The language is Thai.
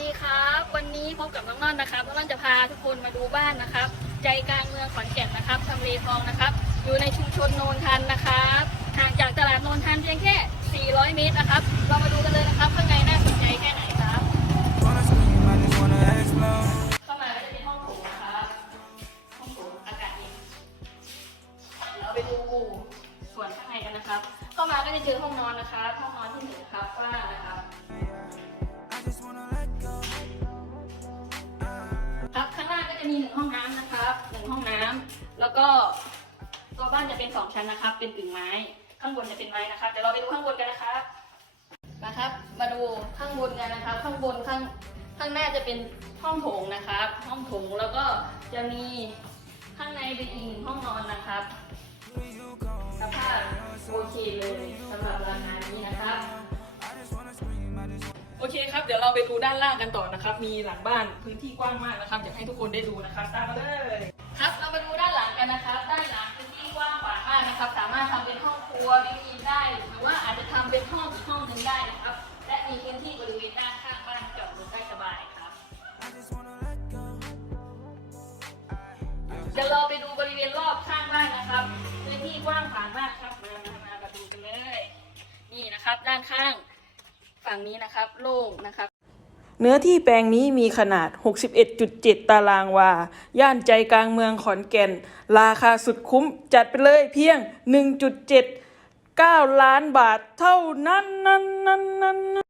ดีครับ วันนี้พบกับน้องนอนนะครับน้องนอนจะพาทุกคนมาดูบ้านนะครับ ใจกลางเมืองขอนแก่นนะครับทำเลทองนะครับ อยู่ในชุมชนโนนทันนะครับห่างจากตลาดโนนทันเพียงแค่ 400 เมตรนะครับ เรามาดูกันเลยนะครับข้างในน่าสนใจแค่ไหนครับ Wanna scream, I just wanna explode. เข้ามาก็จะเป็นห้องโถงนะครับ ห้องโถงอากาศเย็นเราไปดูส่วนข้างในกันนะครับ เข้ามาก็จะเจอห้องนอนนะครับ ห้องนอนที่หนึ่งครับกว้างนะครับ จะมีหนึ่งห้องน้ำนะครับหนึ่งห้องน้ำแล้วก็ตัวบ้านจะเป็นสองชั้นนะครับ เป็นตึงไม้ ข้างบนจะเป็นไม้นะครับเดี๋ยวเราไปดูข้างบนกันนะครับนะครับ มาดูข้างบนกันนะครับ ข้างบนข้างข้างหน้าจะเป็นห้องโถงนะครับ ห้องโถงแล้วก็จะมีข้างในเป็นอีกหนึ่งห้องนอนนะครับสภาพโอเคเลยสำหรับราคานี้นะครั อเคครับ เดี๋ยวเราไปดูด้านล่างกันต่อนะครับ มีหลังบ้านพื้นที่กว้างมากนะครับอยากให้ทุกคนได้ดูนะครับตามมาเลยครับเรามาดูด้านหลังกันนะครับ ด้านหลังพื้นที่กว้างขวางมากนะครับ สามารถทำเป็นห้องครัววิวอินได้ หรือว่าอาจจะทำเป็นห้องอีกห้องหนึ่งได้นะครับ และมีพื้นที่บริเวณด้านข้างบ้านจอดรถได้สบายครับเดี๋ยวเราไปดูบริเวณรอบข้างบ้านนะครับพื้นที่กว้างขวางมากครับมามามามาดูกันเลย นี่นะครับด้านข้าง ฝั่งนี้นะครับ โล่งนะครับ เนื้อที่แปลงนี้มีขนาด 61.7 ตารางวา ย่านใจกลางเมืองขอนแก่น ราคาสุดคุ้มจัดไปเลยเพียง 1.79 ล้านบาทเท่านั้นนั้นนั้นนั้น